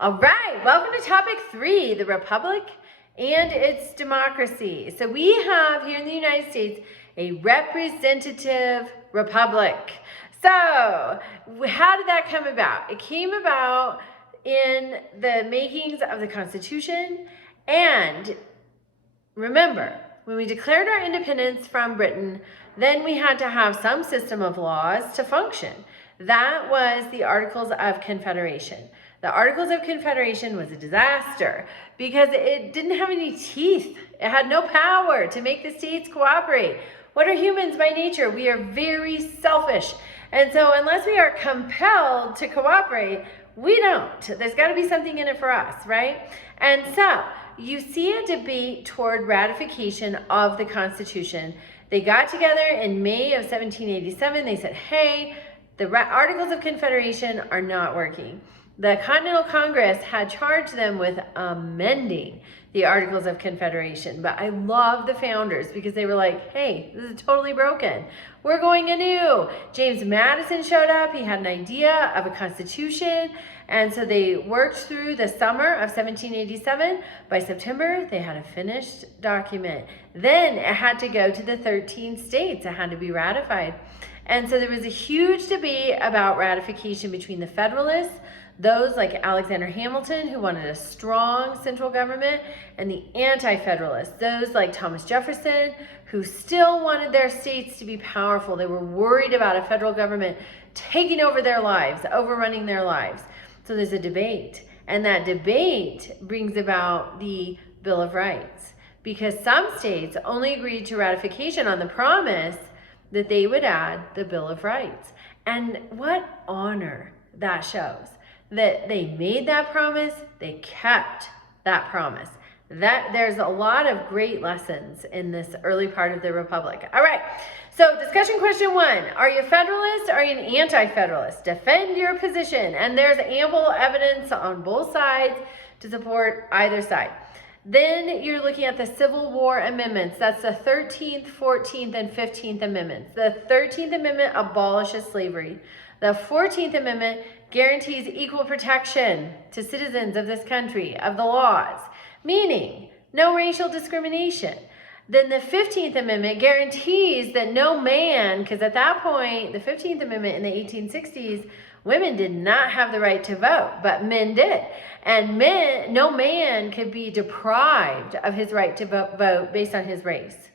All right, welcome to topic 3, the Republic and its democracy. So we have here in the United States a representative republic. So how did that come about? It came about in the makings of the Constitution, and remember, when we declared our independence from Britain, then we had to have some system of laws to function. That was the Articles of Confederation. The Articles of Confederation was a disaster because it didn't have any teeth. It had no power to make the states cooperate. What are humans by nature? We are very selfish. And so unless we are compelled to cooperate, we don't. There's got to be something in it for us, right? And so you see a debate toward ratification of the Constitution. They got together in May of 1787. They said, hey, the Articles of Confederation are not working. The Continental Congress had charged them with amending the Articles of Confederation. But I love the founders because they were like, hey, this is totally broken. We're going anew. James Madison showed up. He had an idea of a constitution. And so they worked through the summer of 1787. By September, they had a finished document. Then it had to go to the 13 states. It had to be ratified. And so there was a huge debate about ratification between the Federalists, those like Alexander Hamilton, who wanted a strong central government, and the anti-federalists, those like Thomas Jefferson, who still wanted their states to be powerful. They were worried about a federal government taking over their lives, overrunning their lives. So there's a debate, and that debate brings about the Bill of Rights, because some states only agreed to ratification on the promise that they would add the Bill of Rights. And what honor that shows, that they made that promise, they kept that promise. That there's a lot of great lessons in this early part of the Republic. All right, so discussion question 1. Are you a Federalist or are you an anti-Federalist? Defend your position. And there's ample evidence on both sides to support either side. Then you're looking at the Civil War amendments. That's the 13th, 14th, and 15th amendments. The 13th Amendment abolishes slavery. The 14th Amendment guarantees equal protection to citizens of this country of the laws, meaning no racial discrimination. Then the 15th Amendment guarantees that no man, because at that point, the 15th Amendment in the 1860s, women did not have the right to vote, but men did. And no man could be deprived of his right to vote based on his race.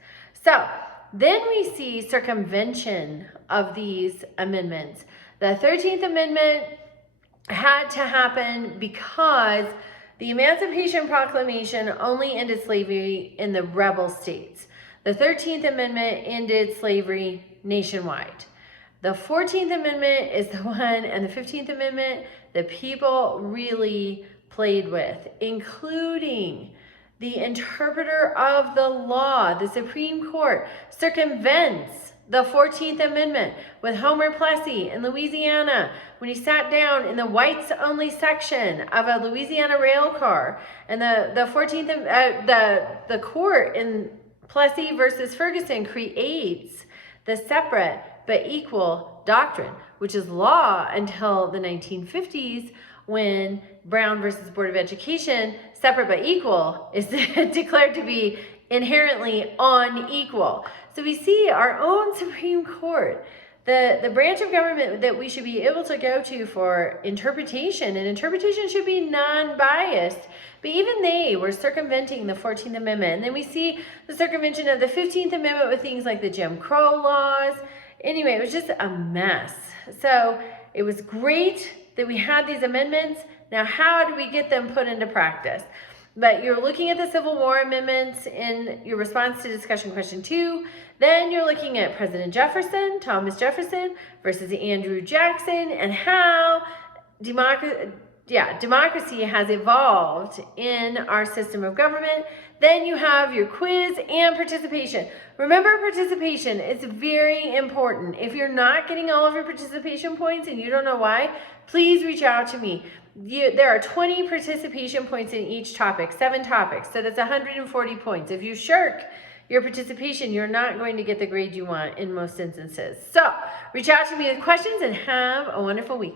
So then we see circumvention of these amendments. The 13th Amendment had to happen because the Emancipation Proclamation only ended slavery in the rebel states. The 13th Amendment ended slavery nationwide. The 14th Amendment is the one, and the 15th Amendment, the people really played with, including the interpreter of the law. The Supreme Court circumvents the 14th Amendment with Homer Plessy in Louisiana when he sat down in the whites-only section of a Louisiana rail car. And the court in Plessy versus Ferguson creates the separate but equal doctrine, which is law until the 1950s, when Brown versus Board of Education, separate but equal, is declared to be inherently unequal. So we see our own Supreme Court, the branch of government that we should be able to go to for interpretation, and interpretation should be non-biased, but even they were circumventing the 14th Amendment. And then we see the circumvention of the 15th Amendment with things like the Jim Crow laws. Anyway, it was just a mess. So it was great that we had these amendments. Now, how do we get them put into practice? But you're looking at the Civil War amendments in your response to discussion question 2. Then you're looking at President Jefferson, Thomas Jefferson versus Andrew Jackson, and how democracy has evolved in our system of government. Then you have your quiz and participation. Remember, participation is very important. If you're not getting all of your participation points and you don't know why, please reach out to me. There are 20 participation points in each topic, 7 topics, so that's 140 points. If you shirk your participation, you're not going to get the grade you want in most instances. So reach out to me with questions and have a wonderful week.